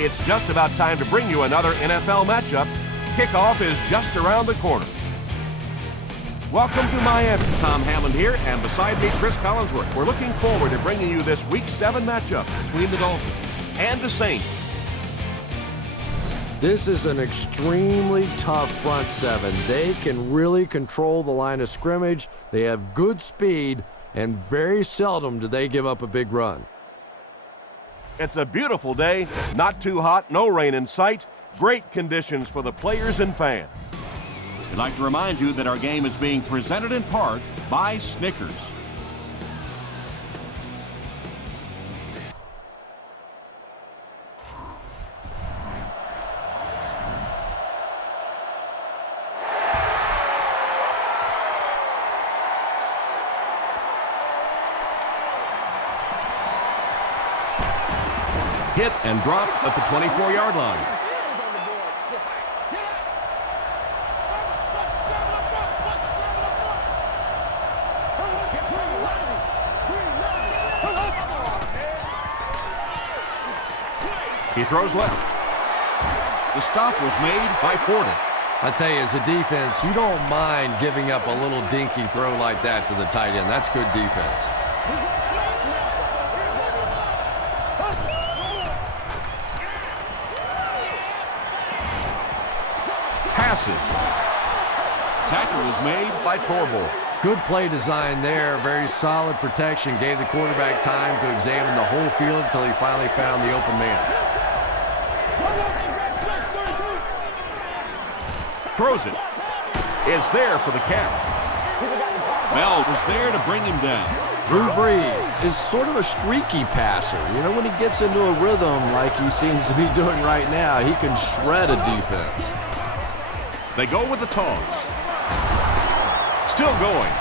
It's just about time to bring you another NFL matchup. Kickoff is just around the corner. Welcome to Miami. Tom Hammond here, and beside me, Chris Collinsworth. We're looking forward to bringing you this Week 7 matchup between the Dolphins and the Saints. This is an extremely tough front seven. They can really control the line of scrimmage. They have good speed, and very seldom do they give up a big run. It's a beautiful day, not too hot, no rain in sight. Great conditions for the players and fans. We'd like to remind you that our game is being presented in part by Snickers. Hit and dropped at the 24-yard line. He throws left. The stop was made by Porter. I tell you, as a defense, you don't mind giving up a little dinky throw like that to the tight end. That's good defense. Passes. Tackle was made by Torborg. Good play design there. Very solid protection. Gave the quarterback time to examine the whole field until he finally found the open man. Throws it. Is there for the catch. Bell was there to bring him down. Drew Brees is sort of a streaky passer. You know, when he gets into a rhythm like he seems to be doing right now, he can shred a defense. They go with the toss. Still going.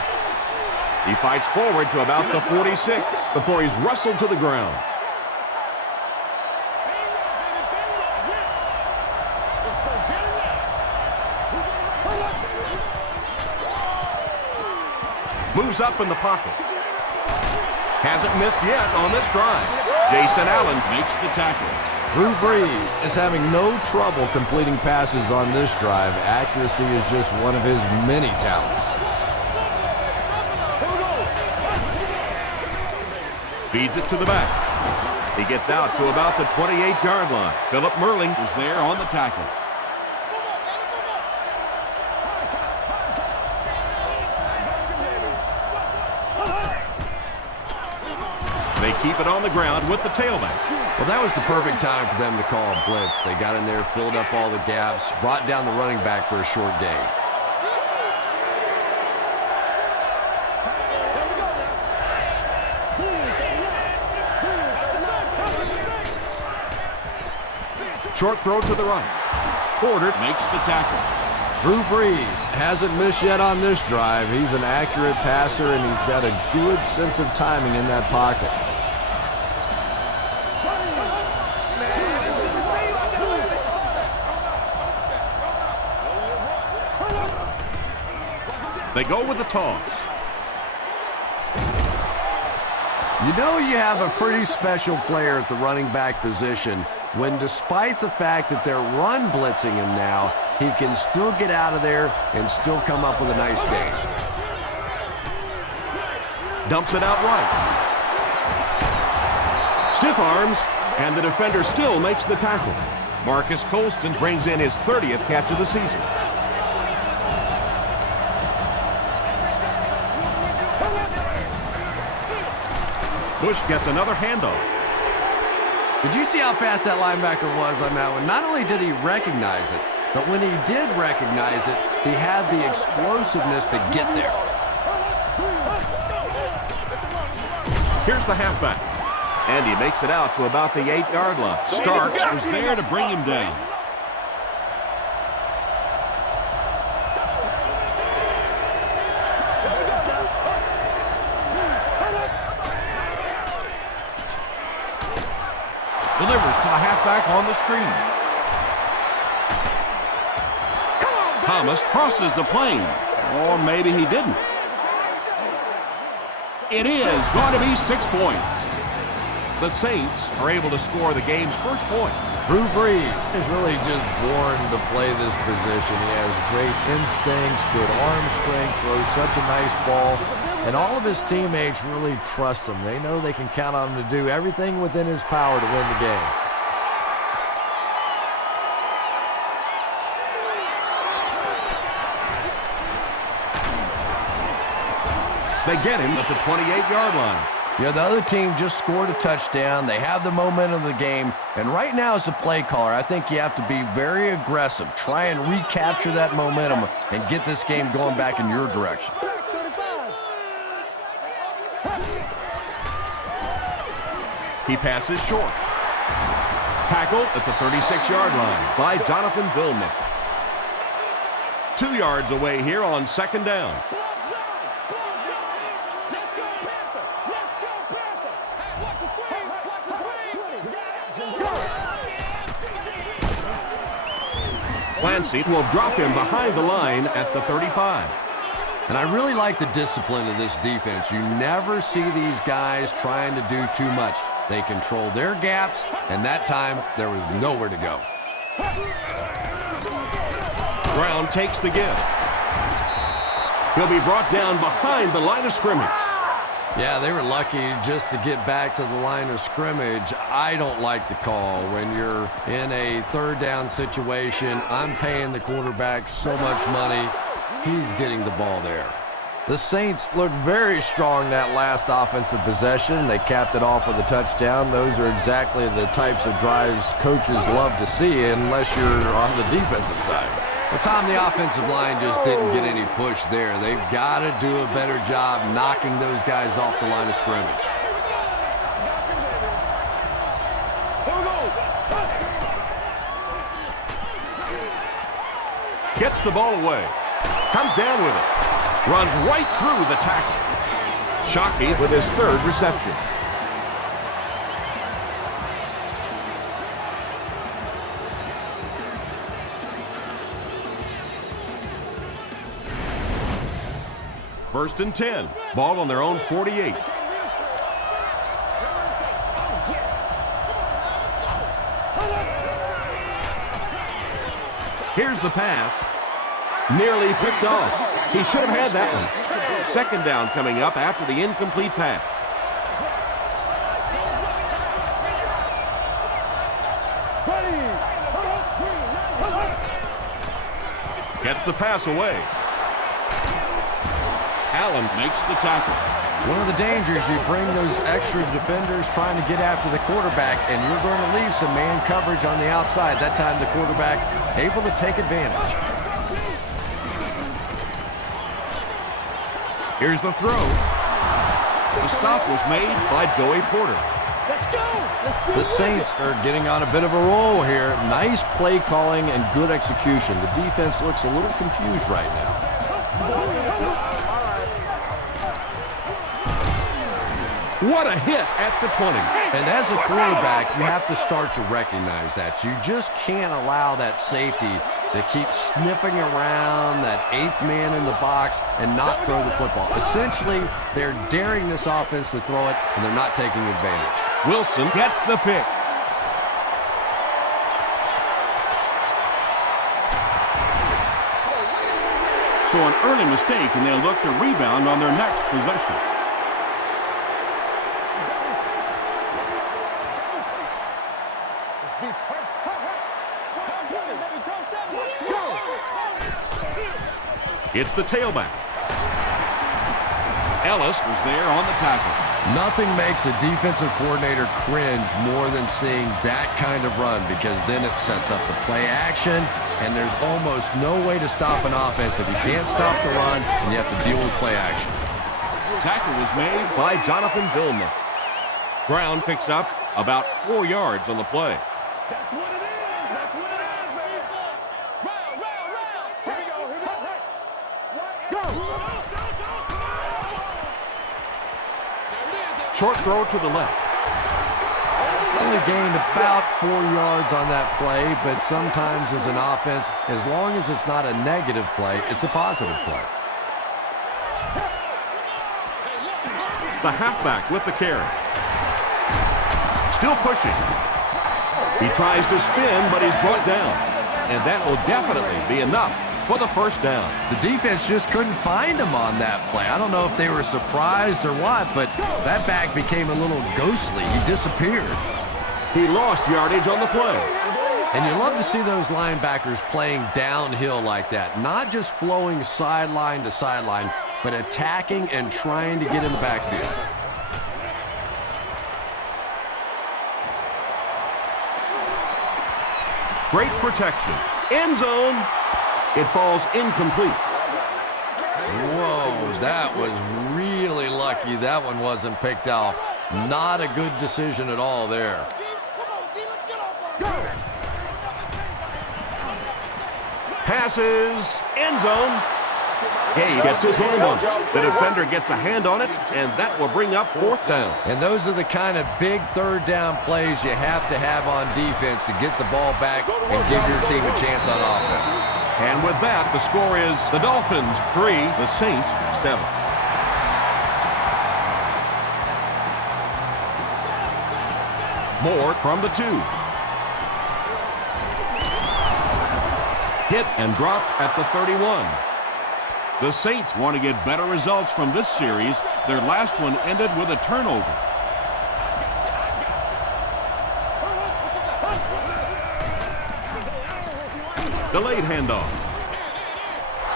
He fights forward to about the 46 before he's wrestled to the ground. Moves up in the pocket. Hasn't missed yet on this drive. Jason Allen makes the tackle. Drew Brees is having no trouble completing passes on this drive. Accuracy is just one of his many talents. Feeds it to the back. He gets out to about the 28-yard line. Philip Merling Was there on the tackle. They keep it on the ground with the tailback. Well, that was the perfect time for them to call a blitz. They got in there, filled up all the gaps, brought down the running back for a short gain. Short throw to the right. Porter Makes the tackle. Drew Brees hasn't missed yet on this drive. He's an accurate passer, and he's got a good sense of timing in that pocket. They go with the toss. You know you have a pretty special player at the running back position when, despite the fact that they're run blitzing him now, he can still get out of there and still come up with a nice gain. Dumps it out right. Stiff arms, and the defender still makes the tackle. Marcus Colston brings in his 30th catch of the season. Bush gets another handoff. Did you see how fast that linebacker was on that one? Not only did he recognize it, but when he did recognize it, he had the explosiveness to get there. Here's the halfback. And he makes it out to about the 8-yard line. Starks was there to bring him down. Delivers to the halfback on the screen. Thomas crosses the plane. Or maybe he didn't. It is going to be 6 points. The Saints are able to score the game's first points. Drew Brees is really just born to play this position. He has great instincts, good arm strength, throws such a nice ball, and all of his teammates really trust him. They know they can count on him to do everything within his power to win the game. They get him at the 28-yard line. Yeah, the other team just scored a touchdown. They have the momentum of the game. And right now, as a play caller, I think you have to be very aggressive. Try and recapture that momentum and get this game going back in your direction. He passes short. Tackle at the 36-yard line by Jonathan Vilma. 2 yards away here on second down. Clancy will drop him behind the line at the 35. And I really like the discipline of this defense. You never see these guys trying to do too much. They control their gaps, and that time there was nowhere to go. Brown takes the give. He'll be brought down behind the line of scrimmage. Yeah, they were lucky just to get back to the line of scrimmage. I don't like the call when you're in a third down situation. I'm paying the quarterback so much money. He's getting the ball there. The Saints look very strong that last offensive possession. They capped it off with a touchdown. Those are exactly the types of drives coaches love to see unless you're on the defensive side. But Tom, the offensive line just didn't get any push there. They've got to do a better job knocking those guys off the line of scrimmage. Gets the ball away. Comes down with it. Runs right through the tackle. Shockey with his third reception. First and 10. Ball on their own 48. Here's the pass. Nearly picked off. He should have had that one. Second down coming up after the incomplete pass. Gets the pass away. Allen makes the tackle. It's one of the dangers. You bring those extra defenders trying to get after the quarterback, and you're going to leave some man coverage on the outside. That time the quarterback able to take advantage. Here's the throw. The stop was made by Joey Porter. Let's go! The Saints are getting on a bit of a roll here. Nice play calling and good execution. The defense looks a little confused right now. What a hit at the 20. And as a quarterback, you have to start to recognize that. You just can't allow that safety to keep sniffing around that eighth man in the box and not throw the football. Essentially, they're daring this offense to throw it, and they're not taking advantage. Wilson gets the pick. So an early mistake, and they'll look to rebound on their next possession. It's the tailback. Ellis was there on the tackle. Nothing makes a defensive coordinator cringe more than seeing that kind of run, because then it sets up the play action, and there's almost no way to stop an offense if you can't stop the run and you have to deal with play action. Tackle was made by Jonathan Vilma. Brown picks up about 4 yards on the play. That's what it is! That's what it is, baby! Round! Here we go! Go! Short throw to the left. Only gained about 4 yards on that play, but sometimes as an offense, as long as it's not a negative play, it's a positive play. The halfback with the carry. Still pushing. He tries to spin, but he's brought down. And that will definitely be enough for the first down. The defense just couldn't find him on that play. I don't know if they were surprised or what, but that back became a little ghostly. He disappeared. He lost yardage on the play. And you love to see those linebackers playing downhill like that, not just flowing sideline to sideline, but attacking and trying to get in the backfield. Great protection. End zone. It falls incomplete. Whoa, that was really lucky that one wasn't picked off. Not a good decision at all there. Passes. End zone. He gets his hand on it. The defender gets a hand on it, and that will bring up fourth down. And those are the kind of big third down plays you have to have on defense to get the ball back and give your team a chance on offense. And with that, the score is the Dolphins 3, the Saints 7. Moore from the 2. Hit and dropped at the 31. The Saints want to get better results from this series. Their last one ended with a turnover. Delayed handoff.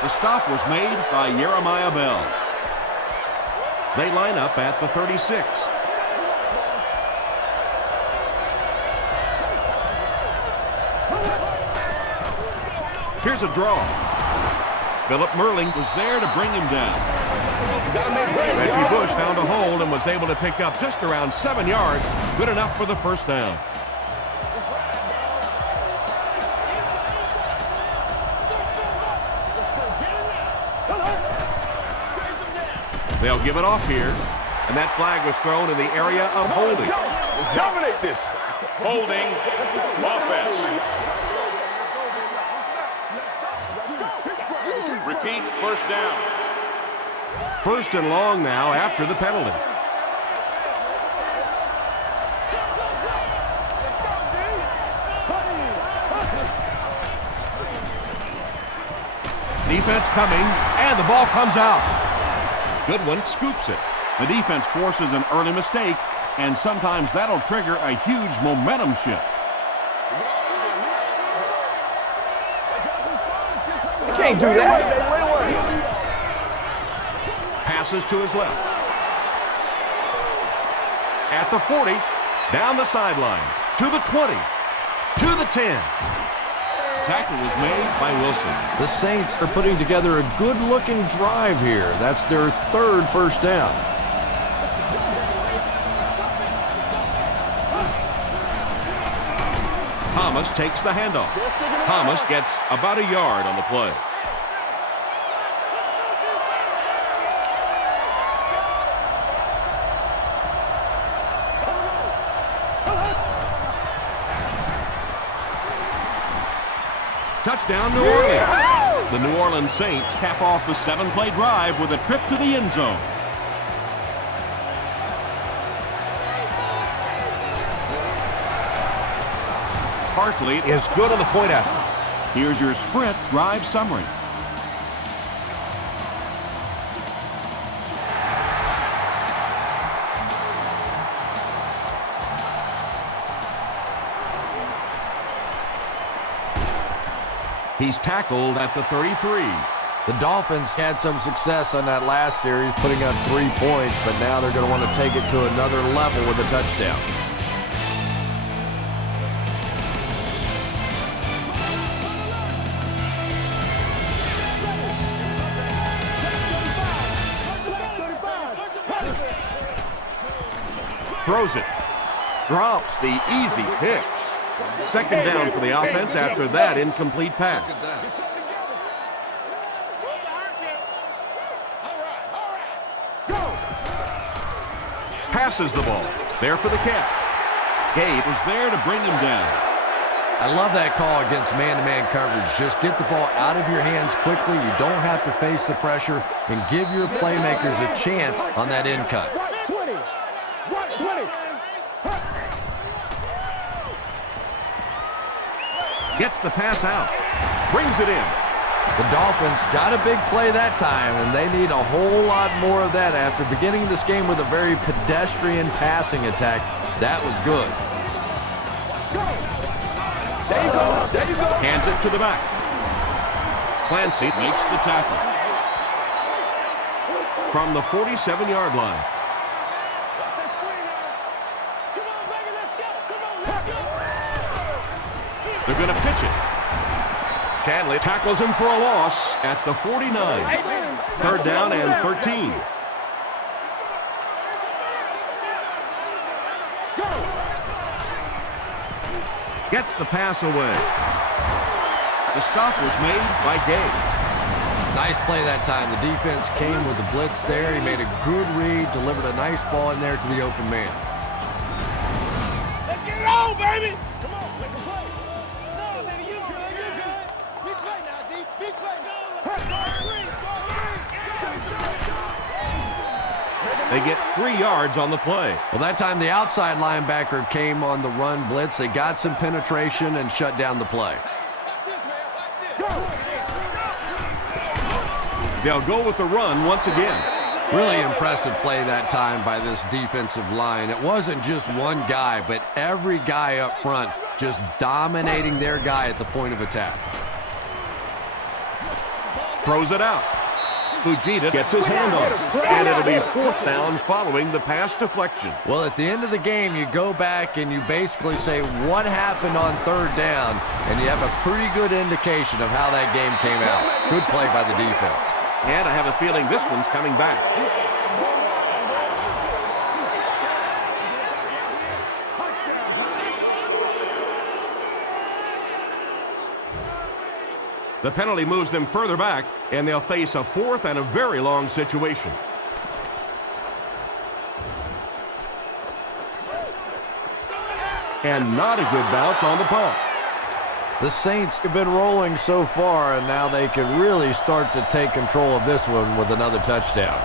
The stop was made by Jeremiah Bell. They line up at the 36. Here's a draw. Philip Merling was there to bring him down. Reggie Bush found a hole and was able to pick up just around 7 yards. Good enough for the first down. They'll give it off here. And that flag was thrown in the area of holding. Let's dominate this. Holding offense. Repeat, first down. First and long now after the penalty. Defense coming, and the ball comes out. Good one, scoops it. The defense forces an early mistake, and sometimes that'll trigger a huge momentum shift. You can't do that. Passes to his left. At the 40, down the sideline, to the 20, to the 10. Tackle was made by Wilson. The Saints are putting together a good-looking drive here. That's their third first down. Thomas takes the handoff. Thomas gets about a yard on the play. Touchdown, New Orleans. The New Orleans Saints cap off the 7-play drive with a trip to the end zone. Hartley is good on the point after. Here's your sprint drive summary. He's tackled at the 33. The Dolphins had some success on that last series, putting up 3 points, but now they're going to want to take it to another level with a touchdown. Throws it. Drops the easy pick. Second down for the offense after that incomplete pass. Passes the ball. There for the catch. Gate was there to bring him down. I love that call against man-to-man coverage. Just get the ball out of your hands quickly. You don't have to face the pressure, and give your playmakers a chance on that end cut. 20. Gets the pass out. Brings it in. The Dolphins got a big play that time, and they need a whole lot more of that after beginning this game with a very pedestrian passing attack. That was good. There you go. There you go. Hands it to the back. Clancy Makes the tackle. from the 47-yard line. Watch that screen now. Come on, baby, let's go. Come on, let's go. They're going to pitch it. Shanley tackles him for a loss at the 49. Third down and 13. Gets the pass away. The stop was made by Gay. Nice play that time. The defense came with the blitz there. He made a good read, delivered a nice ball in there to the open man. Let's get it on, baby. Come on, make a play. No, baby, you good, you good. Big play now, D. Big play. They get 3 yards on the play. Well, that time the outside linebacker came on the run blitz. They got some penetration and shut down the play. They'll go with the run once again. Really impressive play that time by this defensive line. It wasn't just one guy, but every guy up front just dominating their guy at the point of attack. Throws it out. Fujita gets his hand on it. And it'll be 4th down following the pass deflection. Well, at the end of the game, you go back and you basically say what happened on 3rd down, and you have a pretty good indication of how that game came out. Good play by the defense. And I have a feeling this one's coming back. The penalty moves them further back, and they'll face a 4th and a very long situation. And not a good bounce on the punt. The Saints have been rolling so far, and now they can really start to take control of this one with another touchdown.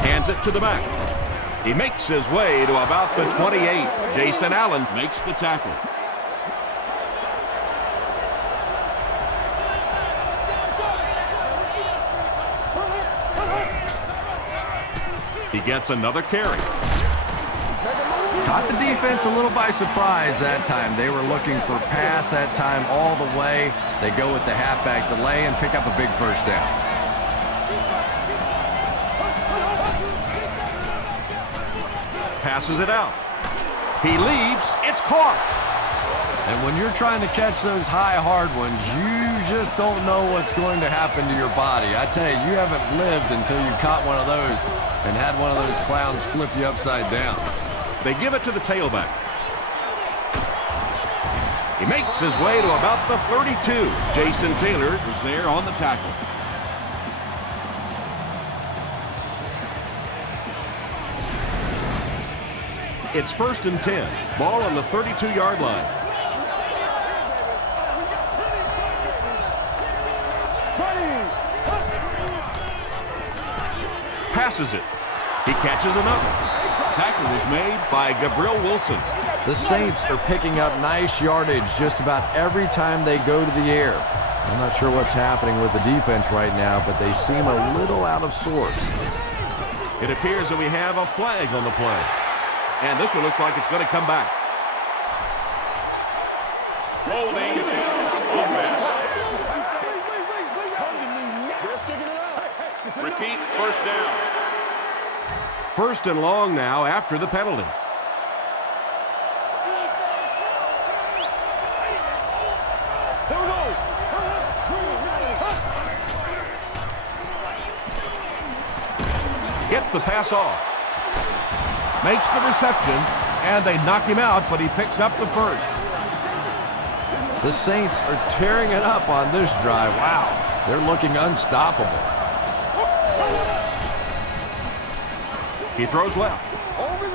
Hands it to the back. He makes his way to about the 28. Jason Allen Makes the tackle. He gets another carry. Caught the defense a little by surprise that time. They were looking for pass that time all the way. They go with the halfback delay and pick up a big 1st down. Passes it out. He leaves. It's caught. And when you're trying to catch those high, hard ones, you just don't know what's going to happen to your body. I tell you, you haven't lived until you caught one of those and had one of those clowns flip you upside down. They give it to the tailback. He makes his way to about the 32. Jason Taylor Was there on the tackle. It's 1st and 10. Ball on the 32-yard line. Passes it. He catches another. Tackle was made by Gabriel Wilson. The Saints are picking up nice yardage just about every time they go to the air. I'm not sure what's happening with the defense right now, but they seem a little out of sorts. It appears that we have a flag on the play. And this one looks like it's going to come back. Holding offense. Repeat, 1st down. 1st and long now after the penalty. Gets the pass off. Makes the reception, and they knock him out, but he picks up the 1st. The Saints are tearing it up on this drive. Wow, they're looking unstoppable. He throws left.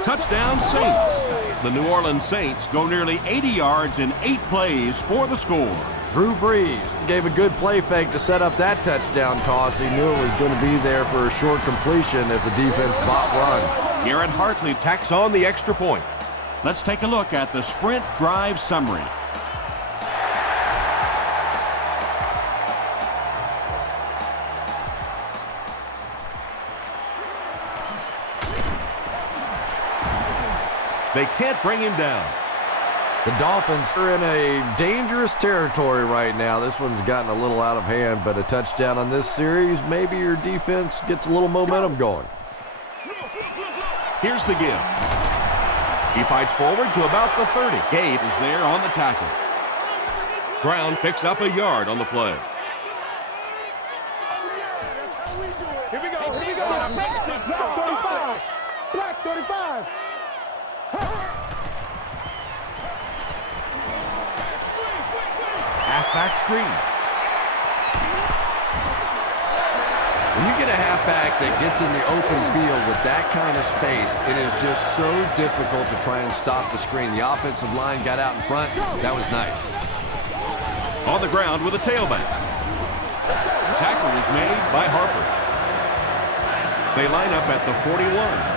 Touchdown, Saints. The New Orleans Saints go nearly 80 yards in 8 plays for the score. Drew Brees gave a good play fake to set up that touchdown toss. He knew it was going to be there for a short completion if the defense bought run. Garrett Hartley tacks on the extra point. Let's take a look at the sprint drive summary. They can't bring him down. The Dolphins are in a dangerous territory right now. This one's gotten a little out of hand, but a touchdown on this series, maybe your defense gets a little momentum going. Here's the give. He fights forward to about the 30. Gabe is there on the tackle. Brown picks up a yard on the play. Here we go. Black 35. Black 35. Halfback screen. When you get a halfback that gets in the open field with that kind of space, it is just so difficult to try and stop the screen. The offensive line got out in front. That was nice. On the ground with a tailback. Tackle was made by Harper. They line up at the 41.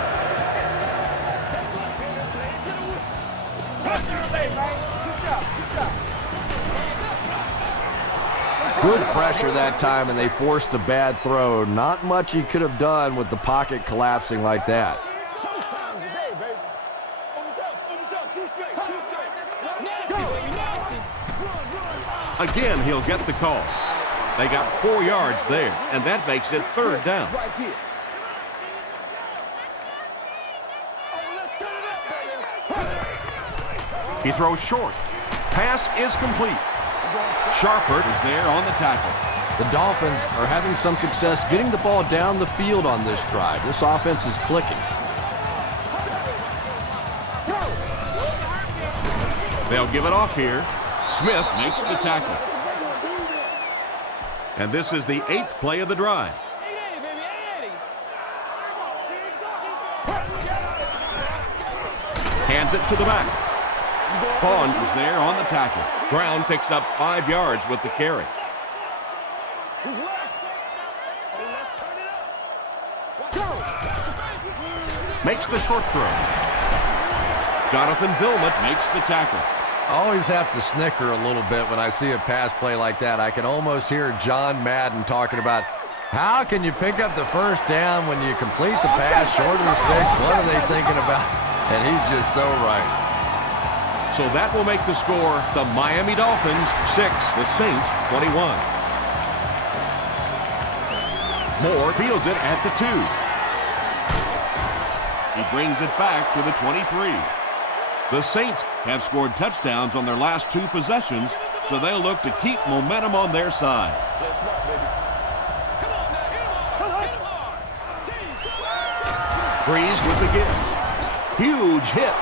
Good pressure that time, and they forced a bad throw. Not much he could have done with the pocket collapsing like that. Again, he'll get the call. They got 4 yards there, and that makes it 3rd down. He throws short. Pass is complete. Sharper is there on the tackle. The Dolphins are having some success getting the ball down the field on this drive. This offense is clicking. They'll give it off here. Smith Makes the tackle. And this is the 8th play of the drive. Hands it to the back. Vaughn is there on the tackle. Brown picks up 5 yards with the carry. Makes the short throw. Jonathan Vilmot Makes the tackle. I always have to snicker a little bit when I see a pass play like that. I can almost hear John Madden talking about how can you pick up the first down when you complete the pass short of the sticks? What are they thinking about? And he's just so right. So that will make the score the Miami Dolphins 6, the Saints 21. Moore fields it at the 2. He brings it back to the 23. The Saints have scored touchdowns on their last 2 possessions, so they'll look to keep momentum on their side. Breeze with the give. Huge hit.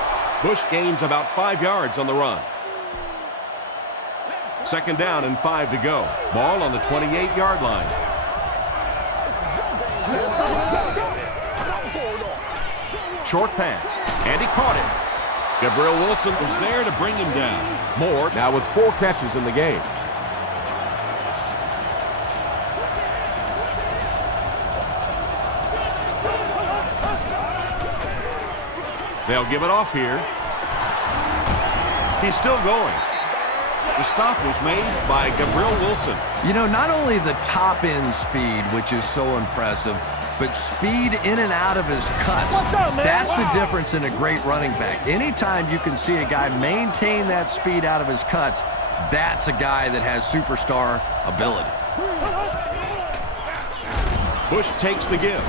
Bush gains about 5 yards on the run. 2nd down and 5 to go. Ball on the 28-yard line. Short pass, and he caught it. Gabriel Wilson was there to bring him down. Moore now with 4 catches in the game. They'll give it off here. He's still going. The stop was made by Gabriel Wilson. You know, not only the top-end speed, which is so impressive, but speed in and out of his cuts. That's the difference in a great running back. Anytime you can see a guy maintain that speed out of his cuts, that's a guy that has superstar ability. Bush takes the give.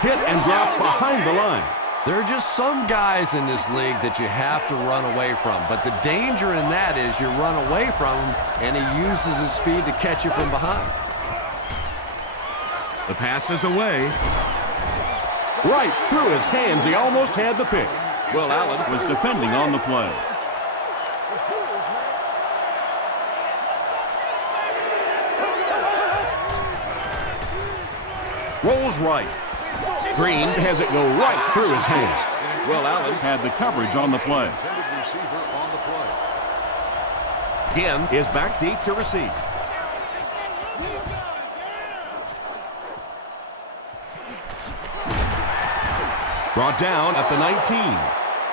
Hit and drop behind the line. There are just some guys in this league that you have to run away from, but the danger in that is you run away from him and he uses his speed to catch you from behind. The pass is away. Right through his hands. He almost had the pick. Will Allen was defending on the play. Rolls right. Green has it go right through his hands. Will Allen had the coverage on the play. Again is back deep to receive. Brought down at the 19.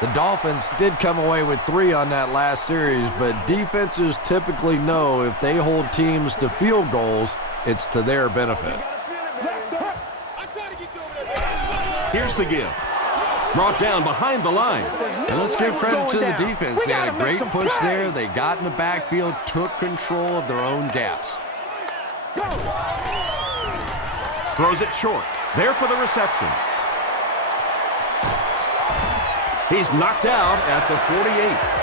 The Dolphins did come away with 3 on that last series, but defenses typically know if they hold teams to field goals, it's to their benefit. Here's the give. Brought down behind the line. And let's give credit to the defense. They had a great push there. They got in the backfield, took control of their own gaps. Throws it short. There for the reception. He's knocked out at the 48.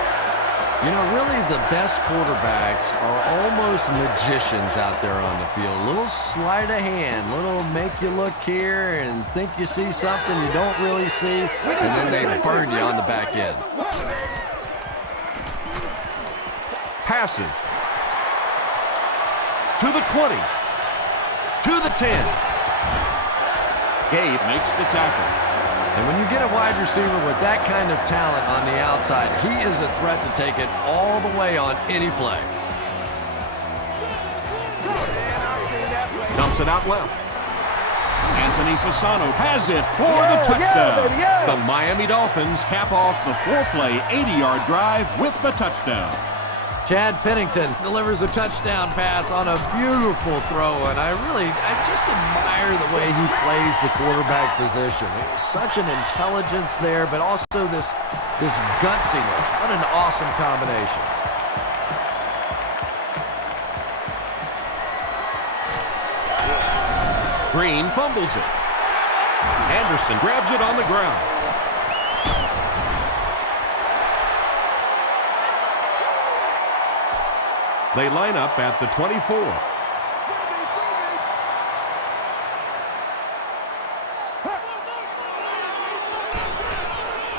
You know, really the best quarterbacks are almost magicians out there on the field. A little sleight of hand, little make you look here and think you see something you don't really see, and then they burn you on the back end. Passes. To the 20. To the 10. Gabe makes the tackle. And when you get a wide receiver with that kind of talent on the outside, he is a threat to take it all the way on any play. Dumps it out left. Anthony Fasano has it for the touchdown. The Miami Dolphins cap off the 4-play, 80-yard drive with the touchdown. Chad Pennington delivers a touchdown pass on a beautiful throw, and I just admire the way he plays the quarterback position. There's such an intelligence there, but also this gutsiness. What an awesome combination. Green fumbles it. Anderson grabs it on the ground. They line up at the 24.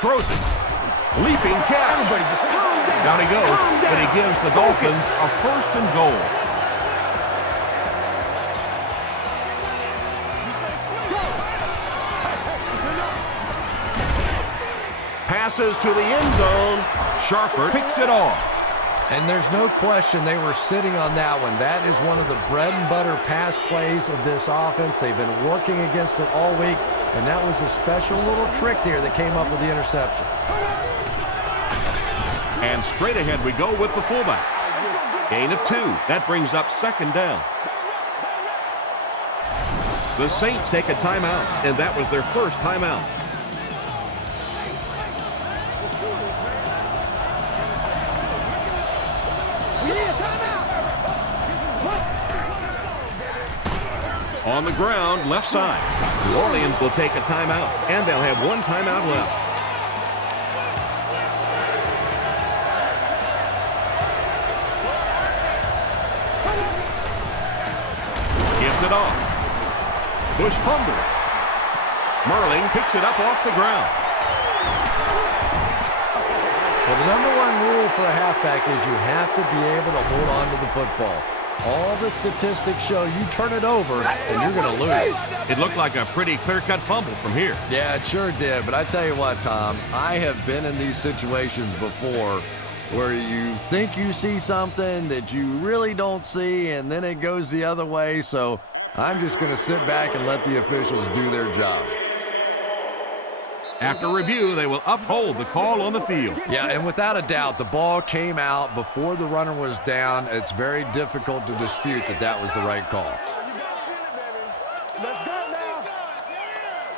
Throws it. Leaping catch. Down he goes, but he gives the Dolphins a 1st and goal. Passes to the end zone. Sharper picks it off. And there's no question they were sitting on that one. That is one of the bread and butter pass plays of this offense. They've been working against it all week, and that was a special little trick there that came up with the interception. And straight ahead we go with the fullback. Gain of 2. That brings up 2nd down. The Saints take a timeout, and that was their first timeout. On the ground, left side. New Orleans will take a timeout, and they'll have 1 timeout left. Gives it off. Bush fumble. Merling picks it up off the ground. Well, the #1 rule for a halfback is you have to be able to hold on to the football. All the statistics show you turn it over and you're going to lose. It looked like a pretty clear-cut fumble from here. Yeah, it sure did. But I tell you what, Tom, I have been in these situations before where you think you see something that you really don't see, and then it goes the other way. So I'm just going to sit back and let the officials do their job. After review, they will uphold the call on the field. Yeah, and without a doubt, the ball came out before the runner was down. It's very difficult to dispute that that was the right call. Let's go now.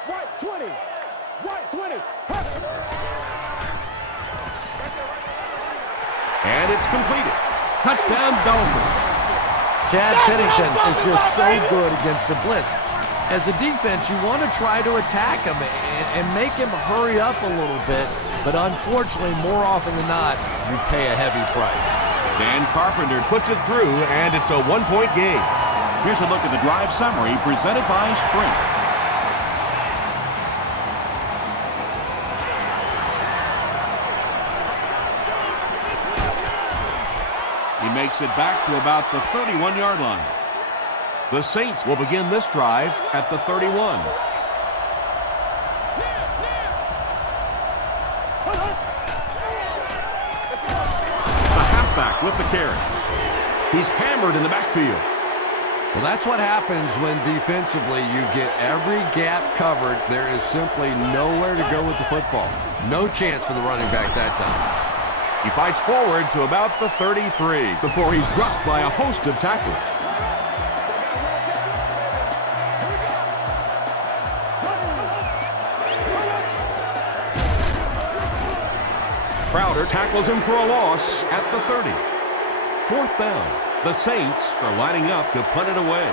White 20. White 20. And it's completed. Touchdown, Dolphins. Chad Pennington is just so good against the blitz. As a defense, you want to try to attack him and make him hurry up a little bit, but unfortunately, more often than not, you pay a heavy price. Dan Carpenter puts it through, and it's a 1-point game. Here's a look at the drive summary presented by Sprint. He makes it back to about the 31-yard line. The Saints will begin this drive at the 31. The halfback with the carry. He's hammered in the backfield. Well, that's what happens when defensively you get every gap covered. There is simply nowhere to go with the football. No chance for the running back that time. He fights forward to about the 33 before he's dropped by a host of tacklers. Crowder tackles him for a loss at the 30. Fourth down. The Saints are lining up to punt it away.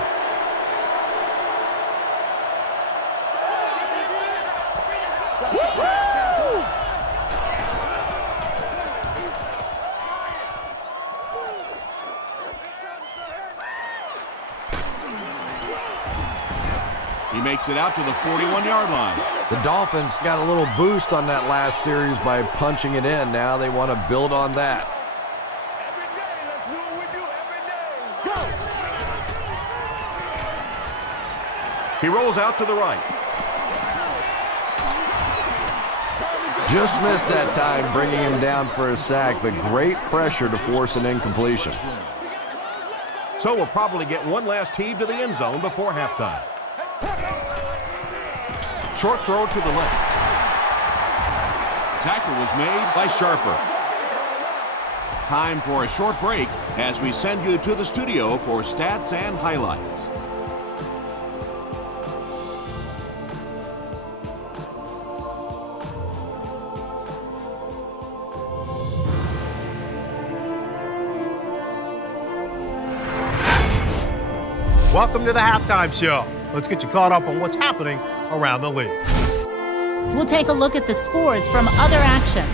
He makes it out to the 41-yard line. The Dolphins got a little boost on that last series by punching it in. Now they want to build on that. Every day, let's do what we do every day. Go! He rolls out to the right. Just missed that time, bringing him down for a sack, but great pressure to force an incompletion. So we'll probably get one last heave to the end zone before halftime. Short throw to the left. Tackle was made by Sharper. Time for a short break as we send you to the studio for stats and highlights. Welcome to the halftime show. Let's get you caught up on what's happening around the league. We'll take a look at the scores from other action.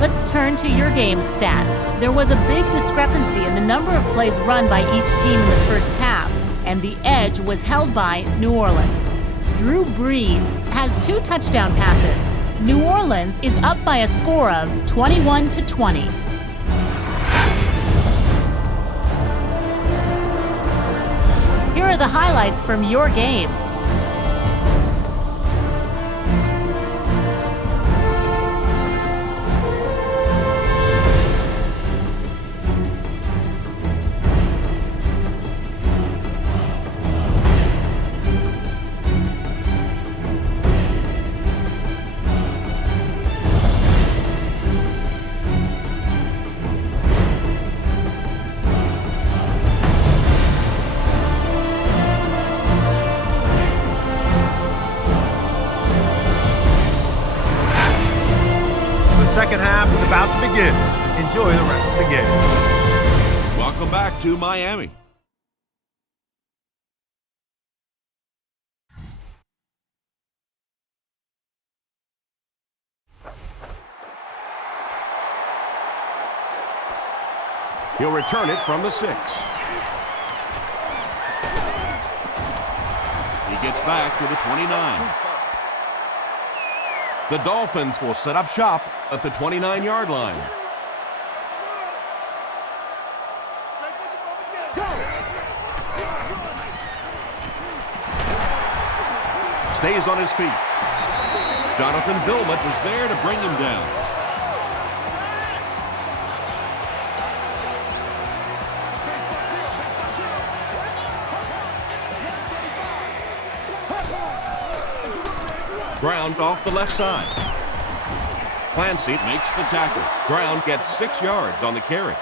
Let's turn to your game stats. There was a big discrepancy in the number of plays run by each team in the first half, and the edge was held by New Orleans. Drew Brees has 2 touchdown passes. New Orleans is up by a score of 21-20. Here are the highlights from your game. The second half is about to begin. Enjoy the rest of the game. Welcome back to Miami. He'll return it from the 6. He gets back to the 29. The Dolphins will set up shop at the 29-yard line. Stays on his feet. Jonathan Vilmat was there to bring him down. Brown off the left side. Clancy makes the tackle. Brown gets 6 yards on the carry.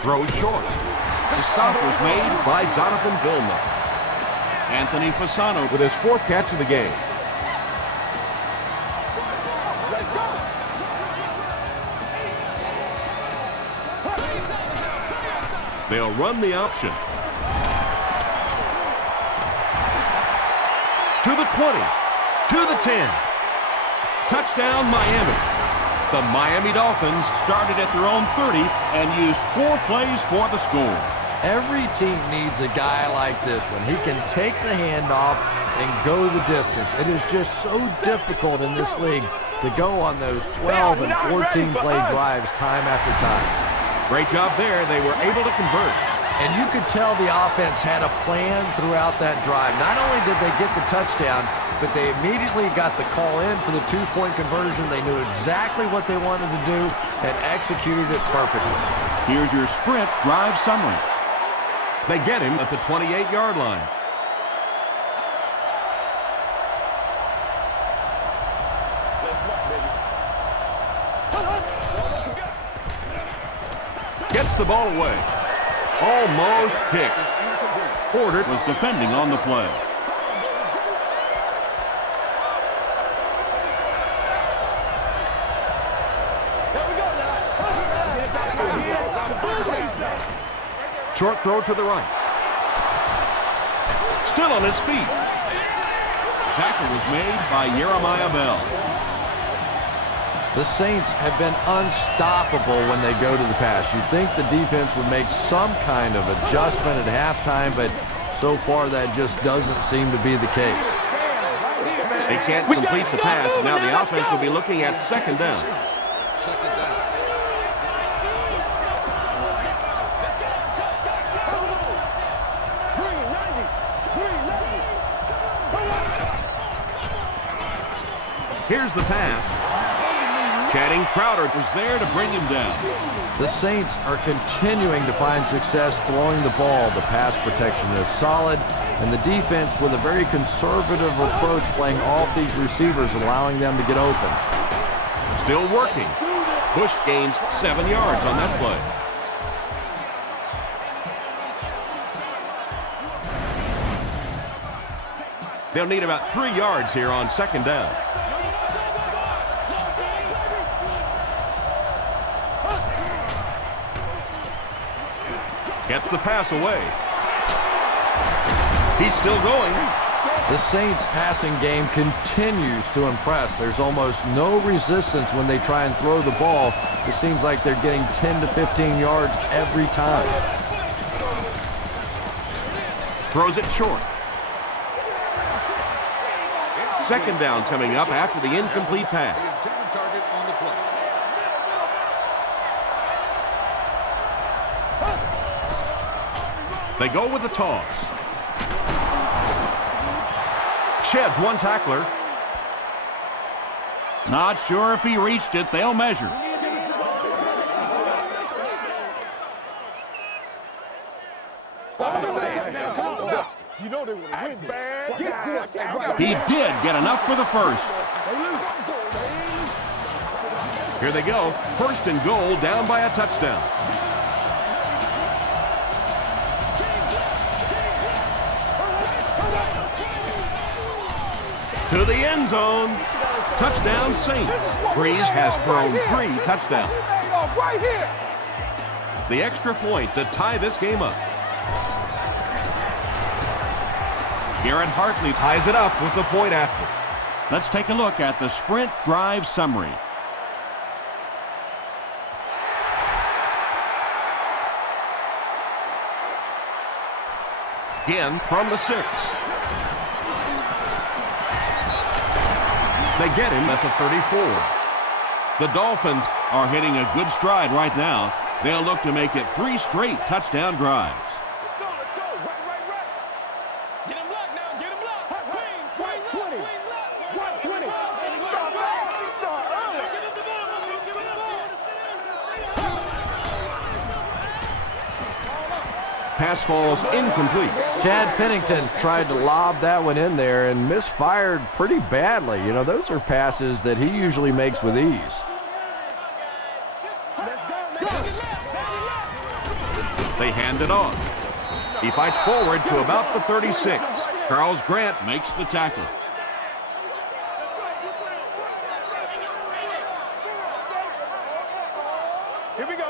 Throws short. The stop was made by Jonathan Vilma. Anthony Fasano With his 4th catch of the game. They'll run the option. To the 20. To the 10. Touchdown, Miami. The Miami Dolphins started at their own 30 and used 4 plays for the score. Every team needs a guy like this one. He can take the handoff and go the distance. It is just so difficult in this league to go on those 12 and 14 play drives time after time. Great job there. They were able to convert. And you could tell the offense had a plan throughout that drive. Not only did they get the touchdown, but they immediately got the call in for the two-point conversion. They knew exactly what they wanted to do and executed it perfectly. Here's your sprint drive summary. They get him at the 28-yard line. Gets the ball away. Almost picked. Porter was defending on the play. Short throw to the right. Still on his feet. Tackle was made by Jeremiah Bell. The Saints have been unstoppable when they go to the pass. You'd think the defense would make some kind of adjustment at halftime, but so far that just doesn't seem to be the case. They can't complete the pass, and now the offense will be looking at second down. Here's the pass. Channing Crowder was there to bring him down. The Saints are continuing to find success throwing the ball. The pass protection is solid, and the defense with a very conservative approach playing off these receivers, allowing them to get open. Still working. Bush gains 7 yards on that play. They'll need about 3 yards here on second down. Gets the pass away. He's still going. The Saints passing game continues to impress. There's almost no resistance when they try and throw the ball. It seems like they're getting 10 to 15 yards every time. Throws it short. Second down coming up after the incomplete pass. They go with the toss. Sheds one tackler. Not sure if he reached it. They'll measure. He did get enough for the first. Here they go. First and goal, down by a touchdown. To the end zone. Touchdown, Saints. Breeze has thrown 3 touchdowns. The extra point to tie this game up. Garrett Hartley ties it up with the point after. Let's take a look at the sprint drive summary. Again from the 6. They get him at the 34. The Dolphins are hitting a good stride right now. They'll look to make it 3 straight touchdown drives. Let's go. Right. Get him blocked now. Get him blocked. Wing. 120. Start early. Pass falls incomplete. Chad Pennington tried to lob that one in there and misfired pretty badly. You know, those are passes that he usually makes with ease. They hand it off. He fights forward to about the 36. Charles Grant Makes the tackle. Here we go.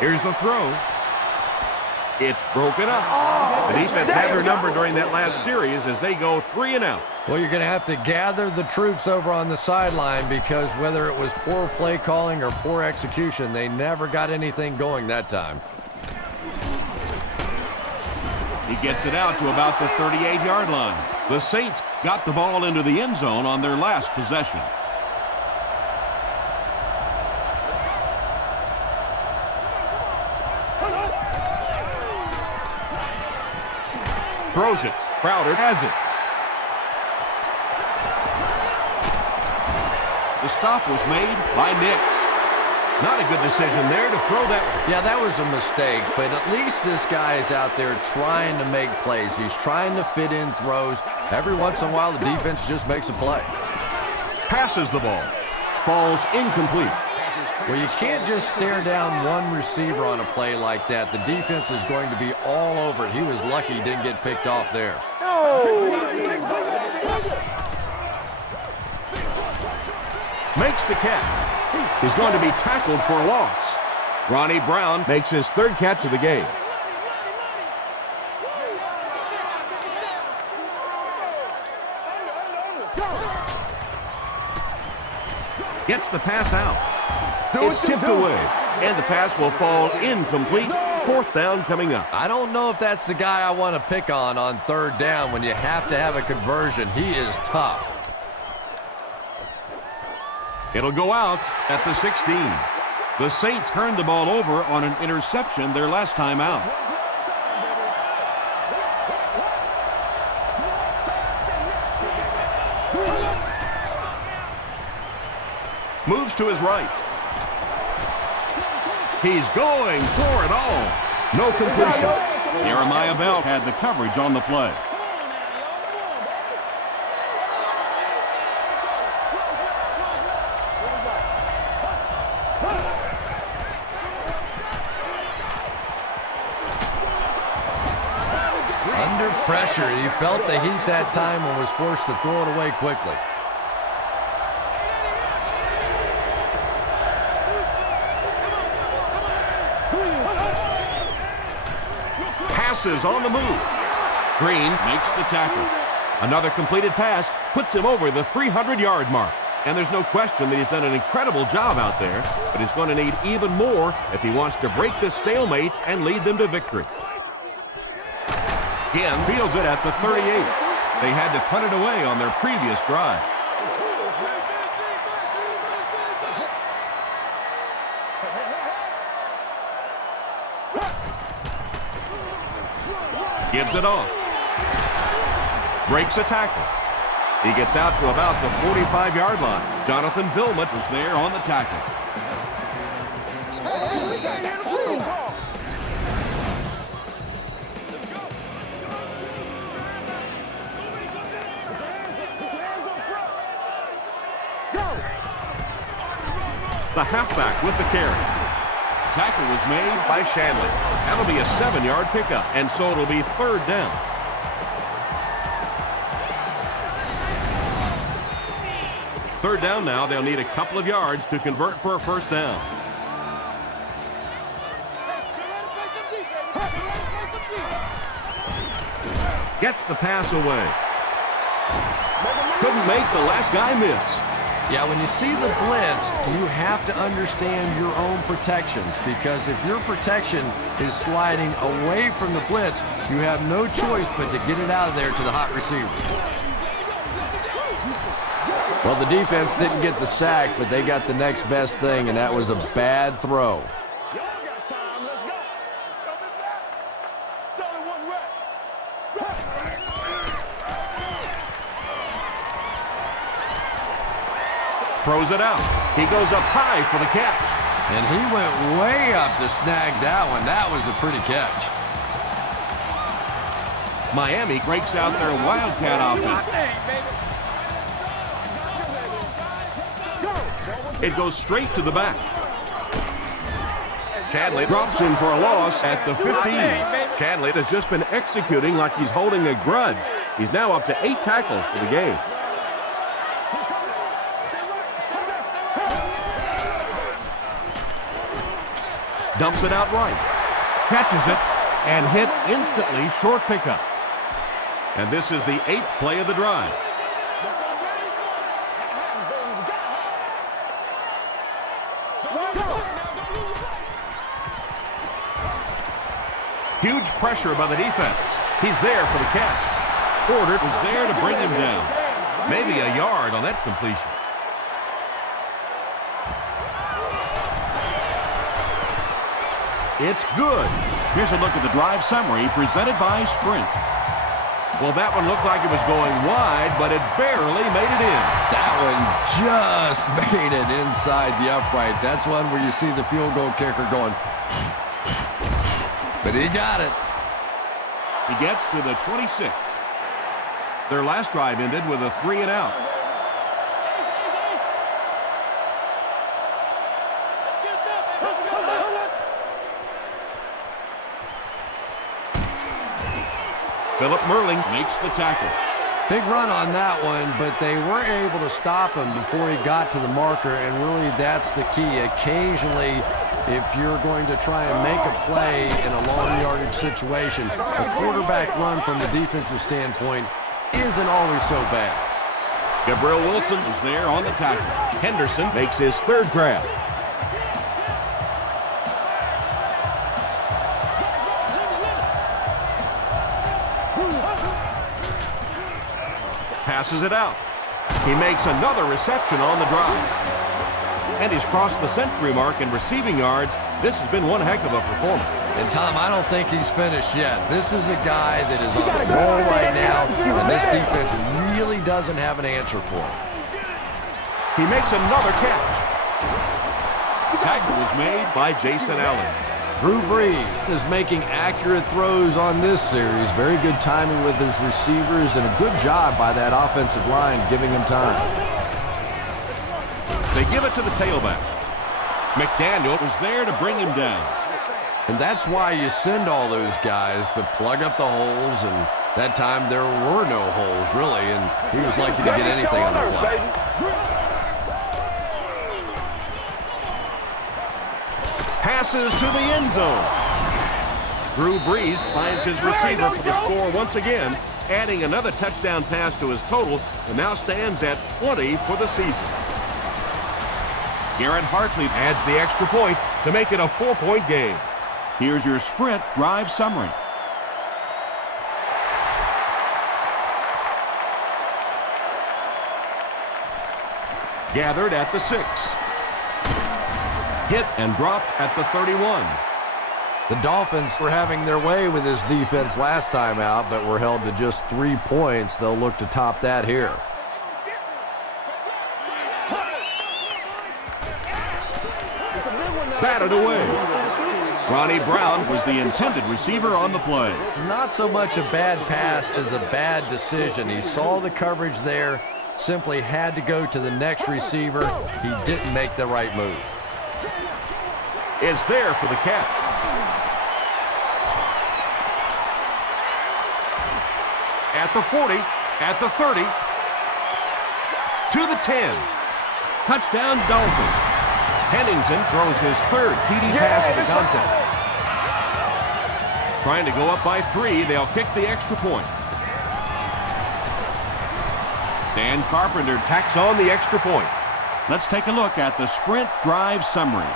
Here's the throw. It's broken up. The defense had their number during that last series as they go 3 and out. Well, you're going to have to gather the troops over on the sideline because whether it was poor play calling or poor execution, they never got anything going that time. He gets it out to about the 38-yard line. The Saints got the ball into the end zone on their last possession. Throws it. Crowder has it. The stop was made by Nix. Not a good decision there to throw that. Yeah, that was a mistake, but at least this guy is out there trying to make plays. He's trying to fit in throws. Every once in a while, the defense just makes a play. Passes the ball. Falls incomplete. Well, you can't just stare down one receiver on a play like that. The defense is going to be all over it. He was lucky he didn't get picked off there. Makes the catch. He's going to be tackled for a loss. Ronnie Brown makes his 3rd catch of the game. Gets the pass out. It's tipped away, and the pass will fall incomplete. 4th down coming up. I don't know if that's the guy I want to pick on 3rd down when you have to have a conversion. He is tough. It'll go out at the 16. The Saints turned the ball over on an interception their last time out. Moves to his right. He's going for it all. No completion. Jeremiah Bell had the coverage on the play. Under pressure, he felt the heat that time and was forced to throw it away quickly. Passes on the move. Green Makes the tackle. Another completed pass puts him over the 300-yard mark. And there's no question that he's done an incredible job out there, but he's going to need even more if he wants to break this stalemate and lead them to victory. Again, fields it at the 38. They had to punt it away on their previous drive. Gives it off. Breaks a tackle. He gets out to about the 45-yard line. Jonathan Vilmot Was there on the tackle. the halfback with the carry. Tackle was made By Shanley. That'll be a 7-yard pickup, and so it'll be 3rd down. Third down now. They'll need a couple of yards to convert for a 1st down. Gets the pass away. Couldn't make the last guy miss. Yeah, when you see the blitz, you have to understand your own protections, because if your protection is sliding away from the blitz, you have no choice but to get it out of there to the hot receiver. Well, the defense didn't get the sack, but they got the next best thing, and that was a bad throw. Throws it out. He goes up high for the catch. And he went way up to snag that one. That was a pretty catch. Miami breaks out their Wildcat offense. It goes straight to the back. Shanley drops in for a loss at the 15. Shanley has just been executing like he's holding a grudge. He's now up to 8 tackles for the game. Dumps it out right. Catches it. and hit instantly short pickup. And this is the 8th play of the drive. Huge pressure by the defense. He's there for the catch. Porter was there to bring him down. Maybe a yard on that completion. It's good. Here's a look at the drive summary presented by Sprint. Well, that one looked like it was going wide, but it barely made it in. That one just made it inside the upright. That's one where you see the field goal kicker going, but he got it. He gets to the 26. Their last drive ended with a 3-and-out. Philip Merling makes the tackle. Big run on that one, but they were able to stop him before he got to the marker, and really that's the key. Occasionally, if you're going to try and make a play in a long yardage situation, a quarterback run from the defensive standpoint isn't always so bad. Gabriel Wilson is there on the tackle. Henderson makes his 3rd grab. Passes it out. He makes another reception on the drive. And he's crossed the century mark in receiving yards. This has been one heck of a performance. And Tom, I don't think he's finished yet. This is a guy that is on the roll right now, and this defense really doesn't have an answer for him. He makes another catch. The tackle was made by Jason Allen. Drew Brees is making accurate throws on this series. Very good timing with his receivers, and a good job by that offensive line giving him time. They give it to the tailback. McDaniel was there to bring him down. And that's why you send all those guys to plug up the holes, and that time there were no holes, really, and he was lucky to get anything on the play. Passes to the end zone. Drew Brees finds his receiver for the score once again, adding another touchdown pass to his total, and now stands at 20 for the season. Garrett Hartley adds the extra point to make it a 4-point game. Here's your Sprint drive summary. Gathered at the 6. Hit and dropped at the 31. The Dolphins were having their way with this defense last time out, but were held to just 3 points. They'll look to top that here. Batted away. Ronnie Brown was the intended receiver on the play. Not so much a bad pass as a bad decision. He saw the coverage there, simply had to go to the next receiver. He didn't make the right move. Is there for the catch. At the 40, at the 30, to the 10. Touchdown Dolphins. Pennington throws his 3rd TD pass of the contest. Trying to go up by 3, they'll kick the extra point. Dan Carpenter tacks on the extra point. Let's take a look at the Sprint drive summary.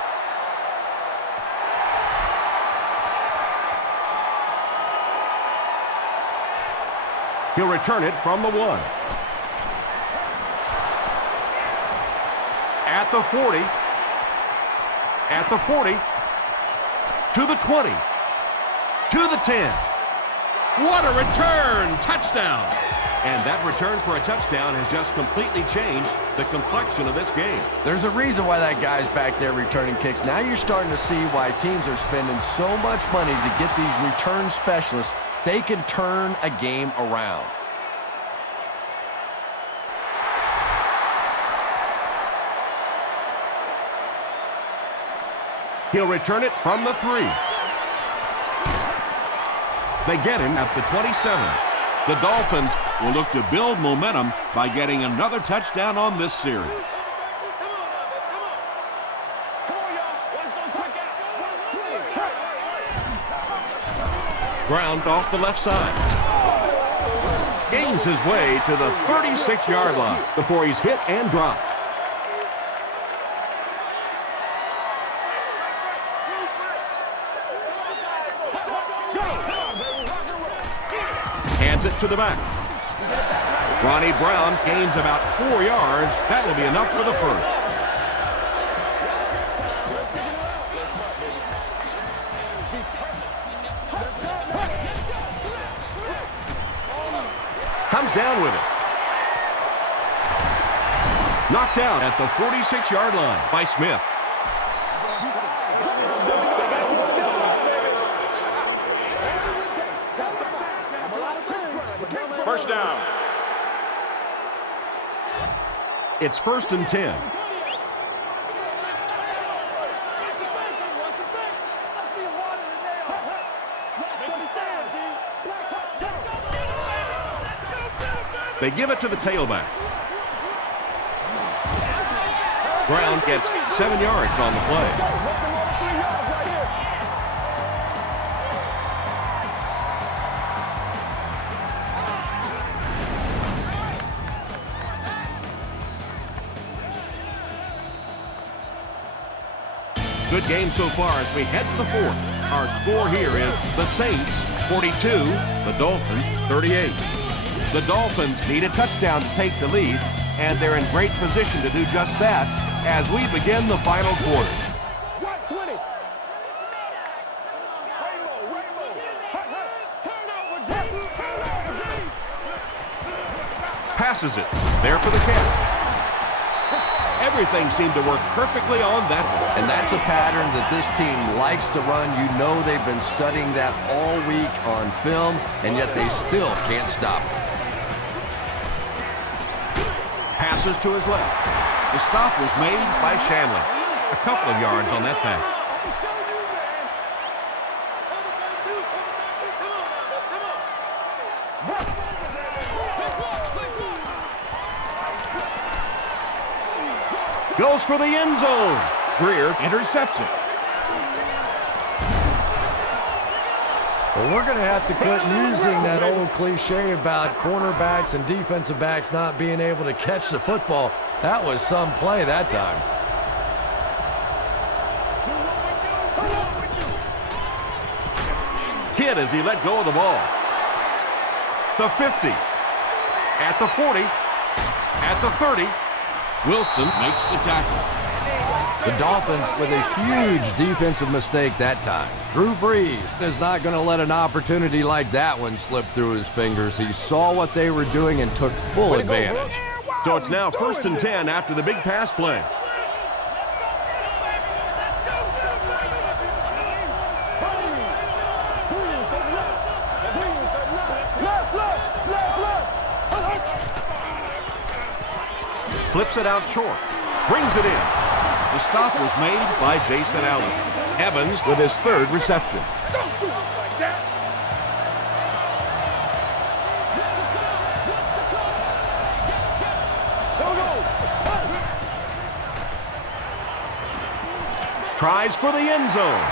He'll return it from the 1. At the 40. At the 40. To the 20. To the 10. What a return! Touchdown! And that return for a touchdown has just completely changed the complexion of this game. There's a reason why that guy's back there returning kicks. Now you're starting to see why teams are spending so much money to get these return specialists. They can turn a game around. He'll return it from the 3. They get him at the 27. The Dolphins will look to build momentum by getting another touchdown on this series. Ground off the left side. Gains his way to the 36-yard line before he's hit and dropped. Hands it to the back. Ronnie Brown gains about 4 yards. That'll be enough for the first. Comes down with it. Knocked out at the 46-yard line by Smith. First down. It's 1st and 10. They give it to the tailback. Brown gets 7 yards on the play. Good game so far as we head to the fourth. Our score here is the Saints 42, the Dolphins 38. The Dolphins need a touchdown to take the lead, and they're in great position to do just that as we begin the final quarter. 120. Passes it. There for the catch. Everything seemed to work perfectly on that one. And that's a pattern that this team likes to run. You know they've been studying that all week on film, and yet they still can't stop it. Passes to his left. The stop was made by Shanley. A couple of yards on that pass. Goes for the end zone. Greer intercepts it. Well, we're going to have to quit using that old cliche about cornerbacks and defensive backs not being able to catch the football. That was some play that time. Hit as he let go of the ball. The 50. At the 40. At the 30. Wilson makes the tackle. The Dolphins with a huge defensive mistake that time. Drew Brees is not going to let an opportunity like that one slip through his fingers. He saw what they were doing and took full advantage. So it's now 1st and 10 after the big pass play. Flips it out short. Brings it in. The stop was made by Jason Allen. Evans with his 3rd reception. Tries for the end zone.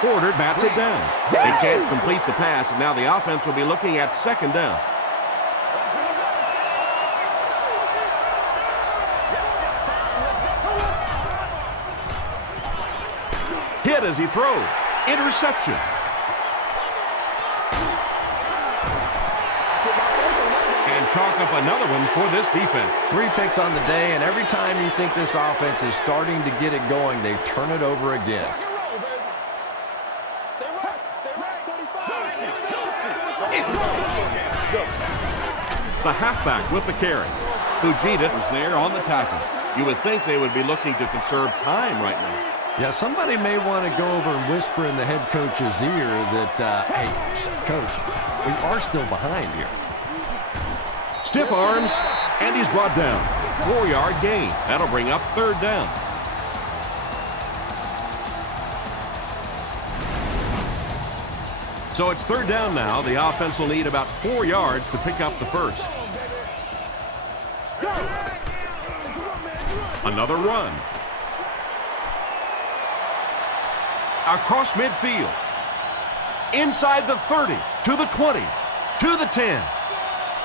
Porter bats it down. They can't complete the pass, and now the offense will be looking at 2nd down. Hit as he throws. Interception. And chalk up another one for this defense. 3 picks on the day, and every time you think this offense is starting to get it going, they turn it over again. The halfback with the carry. Fujita was there on the tackle. You would think they would be looking to conserve time right now. Yeah, somebody may want to go over and whisper in the head coach's ear that, hey, coach, we are still behind here. Stiff arms, and he's brought down. 4-yard gain. That'll bring up 3rd down. So it's 3rd down now. The offense will need about 4 yards to pick up the first. Another run. Across midfield. Inside the 30, to the 20, to the 10.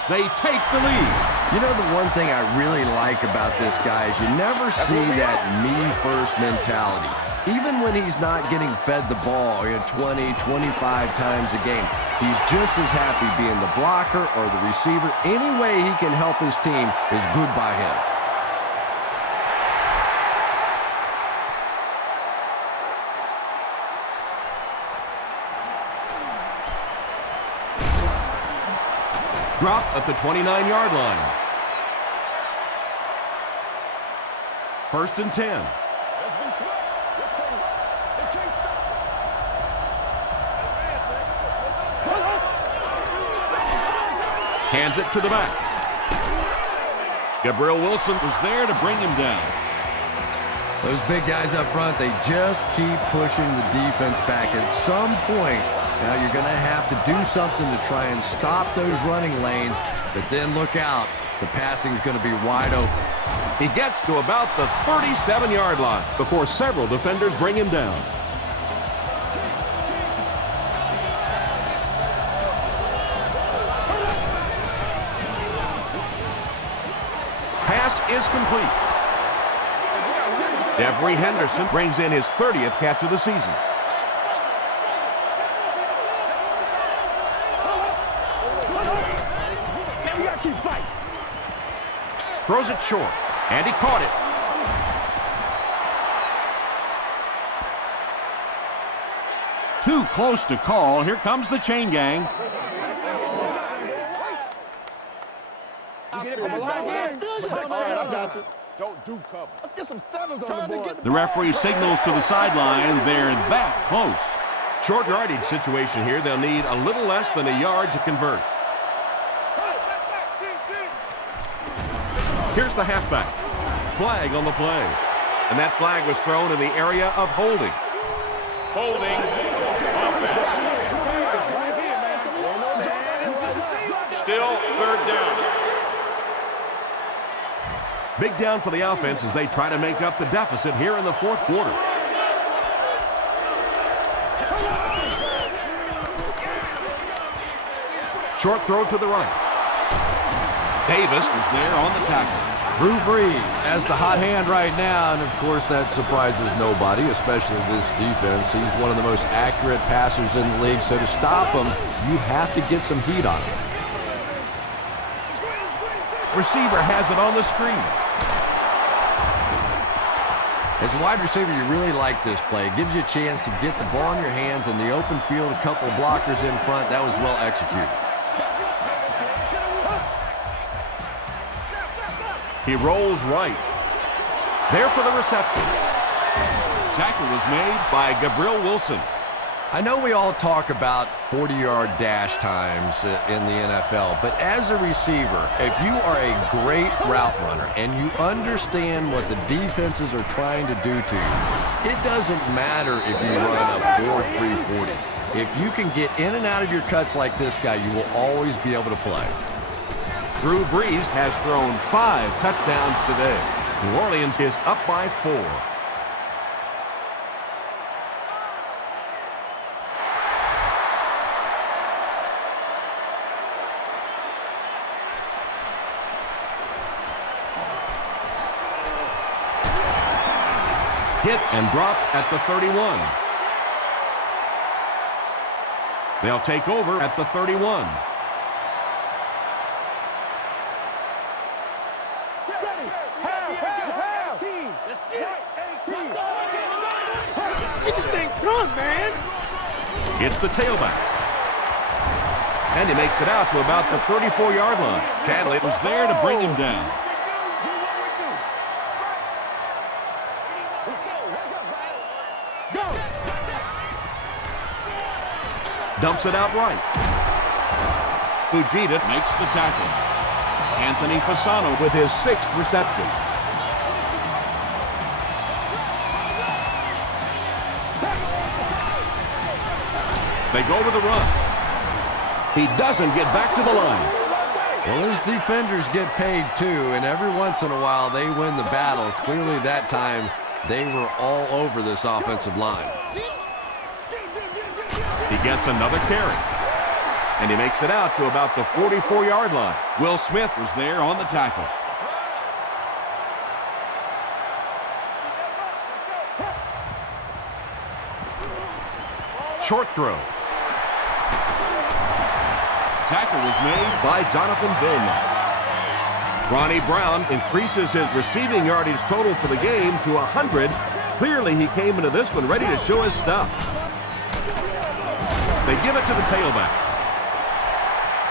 They take the lead. You know, the one thing I really like about this guy is you never see that me-first mentality. Even when he's not getting fed the ball 20, 25 times a game, he's just as happy being the blocker or the receiver. Any way he can help his team is good by him. Drop at the 29-yard line. 1st and 10. Let's be smart. Let's play the ball. They can't stop us. Hands it to the back. Gabriel Wilson was there to bring him down. Those big guys up front, they just keep pushing the defense back. At some point, now you're going to have to do something to try and stop those running lanes, but then look out. The passing is going to be wide open. He gets to about the 37-yard line before several defenders bring him down. Pass is complete. Devery Henderson brings in his 30th catch of the season. Man, we gotta keep fighting. Throws it short, and he caught it. Too close to call. Here comes the chain gang. You get it from the line again. I got you. Don't do cover. Let's get some sevens on the board. The referee signals to the sideline. They're that close. Short yardage situation here. They'll need a little less than a yard to convert. Here's the halfback. Flag on the play. And that flag was thrown in the area of holding. Holding offense. Still 3rd down. Big down for the offense as they try to make up the deficit here in the 4th quarter. Short throw to the right. Davis was there on the tackle. Drew Brees as the hot hand right now, and of course that surprises nobody, especially this defense. He's one of the most accurate passers in the league, so to stop him, you have to get some heat on him. Receiver has it on the screen. As a wide receiver, you really like this play. It gives you a chance to get the ball in your hands in the open field, a couple blockers in front. That was well executed. He rolls right. There for the reception. Tackle was made by Gabriel Wilson. I know we all talk about 40-yard dash times in the NFL, but as a receiver, if you are a great route runner and you understand what the defenses are trying to do to you, it doesn't matter if you run a 4.340. If you can get in and out of your cuts like this guy, you will always be able to play. Drew Brees has thrown 5 touchdowns today. New Orleans is up by 4. Hit and dropped at the 31. They'll take over at the 31. It's the tailback. And he makes it out to about the 34-yard line. Shanley was there to bring him down. Dumps it out right. Fujita makes the tackle. Anthony Fasano with his 6th reception. They go to the run. He doesn't get back to the line. Well, those defenders get paid too, and every once in a while they win the battle. Clearly that time they were all over this offensive line. He gets another carry. And he makes it out to about the 44-yard line. Will Smith was there on the tackle. Short throw. Tackle was made By Jonathan Vilma. Ronnie Brown increases his receiving yardage total for the game to 100. Clearly, he came into this one ready to show his stuff. They give it to the tailback.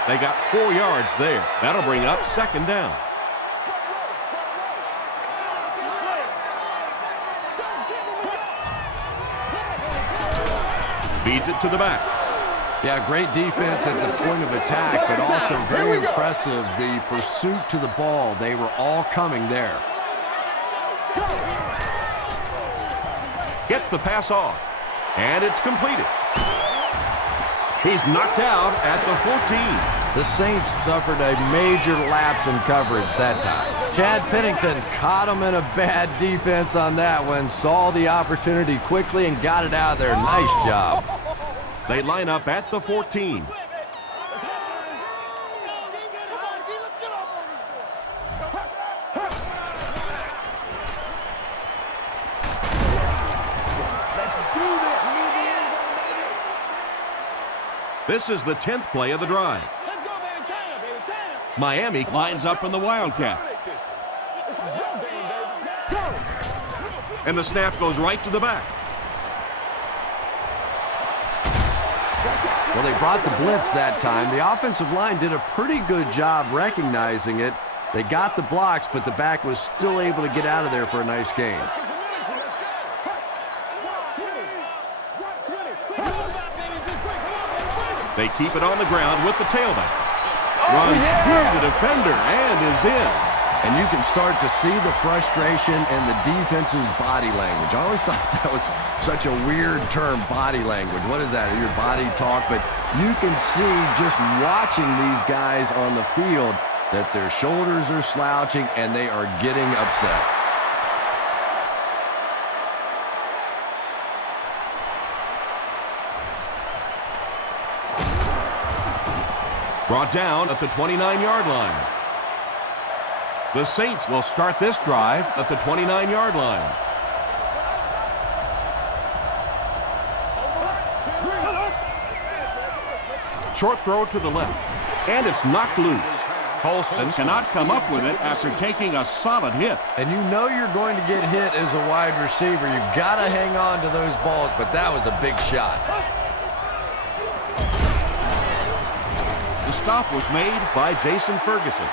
They got 4 yards there. That'll bring up second down. Feeds it to the back. Yeah, great defense at the point of attack, but also very impressive the pursuit to the ball. They were all coming there. Gets the pass off, and it's completed. He's knocked out at the 14. The Saints suffered a major lapse in coverage that time. Chad Pennington caught him in a bad defense on that one, saw the opportunity quickly and got it out of there. Nice job. They line up at the 14. This is the 10th play of the drive. Miami lines up in the Wildcat. And the snap goes right to the back. Well, they brought the blitz that time. The offensive line did a pretty good job recognizing it. They got the blocks, but the back was still able to get out of there for a nice gain. They keep it on the ground with the tailback. Runs through the defender and is in. And you can start to see the frustration in the defense's body language. I always thought that was such a weird term, body language. What is that? Your body talk? But you can see just watching these guys on the field that their shoulders are slouching and they are getting upset. Brought down at the 29-yard line. The Saints will start this drive at the 29-yard line. Short throw to the left, and it's knocked loose. Holston cannot come up with it after taking a solid hit. And you know you're going to get hit as a wide receiver. You've got to hang on to those balls, but that was a big shot. The stop was made by Jason Ferguson.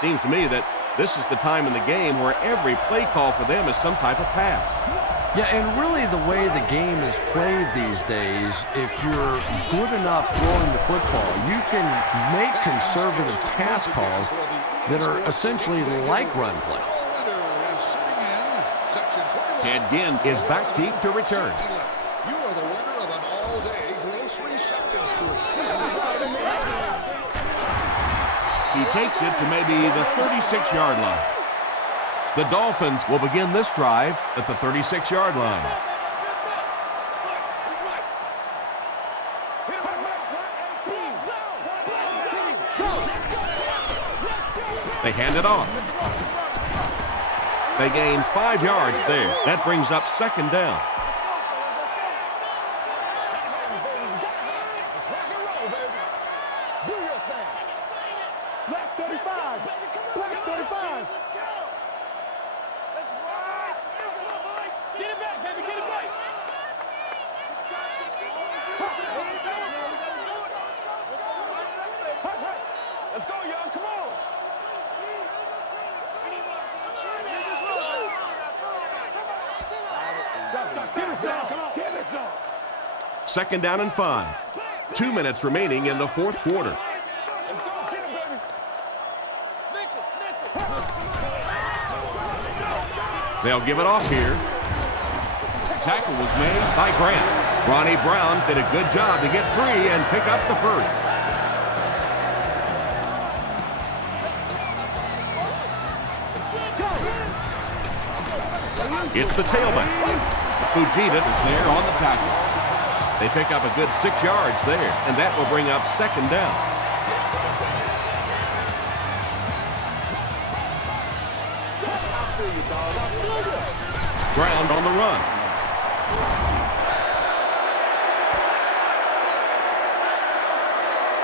Seems to me that this is the time in the game where every play call for them is some type of pass. Yeah, and really the way the game is played these days, if you're good enough throwing the football, you can make conservative pass calls that are essentially like run plays. Ted Ginn is back deep to return. You are the winner of an all-day grocery shopping spree. He takes it to maybe the 36-yard line. The Dolphins will begin this drive at the 36-yard line. They hand it off. They gain 5 yards there. That brings up second down. Let's go, y'all. Come on. Second down and 5. 2 minutes remaining in the fourth quarter. They'll give it off here. Tackle was made By Grant. Ronnie Brown did a good job to get free and pick up the first. It's the tailback. Fujita is there on the tackle. They pick up a good 6 yards there, and that will bring up second down. Ground on the run.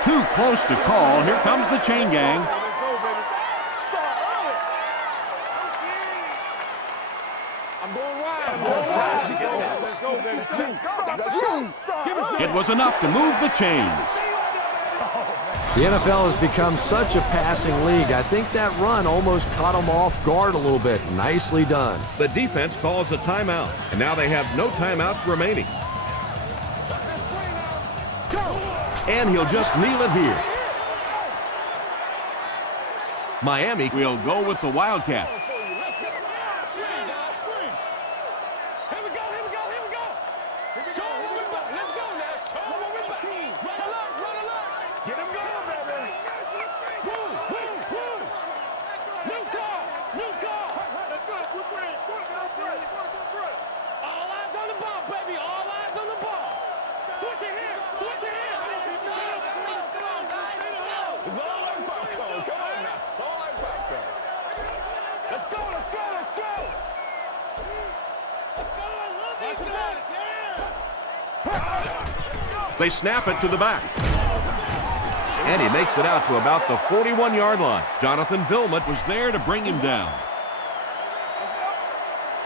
Too close to call. Here comes the chain gang. It was enough to move the chains. The NFL has become such a passing league. I think that run almost caught them off guard a little bit. Nicely done. The defense calls a timeout, and now they have no timeouts remaining. And he'll just kneel it here. Miami will go with the Wildcat. They snap it to the back. And he makes it out to about the 41-yard line. Jonathan Vilmot was there to bring him down.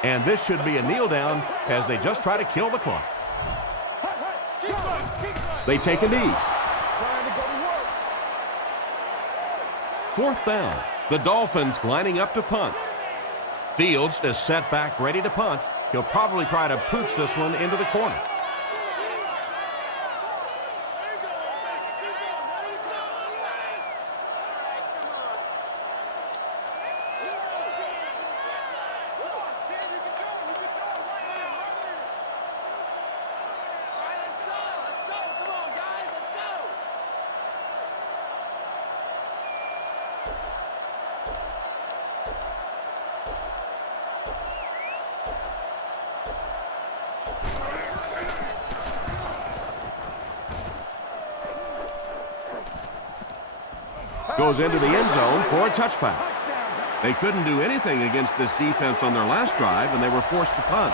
And this should be a kneel down as they just try to kill the clock. They take a knee. Fourth down. The Dolphins lining up to punt. Fields is set back ready to punt. He'll probably try to pooch this one into the corner. Goes into the end zone for a touchback. They couldn't do anything against this defense on their last drive, and they were forced to punt.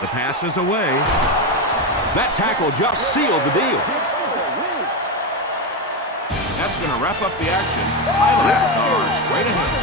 The pass is away. That tackle just sealed the deal. That's going to wrap up the action. Highlights are straight ahead.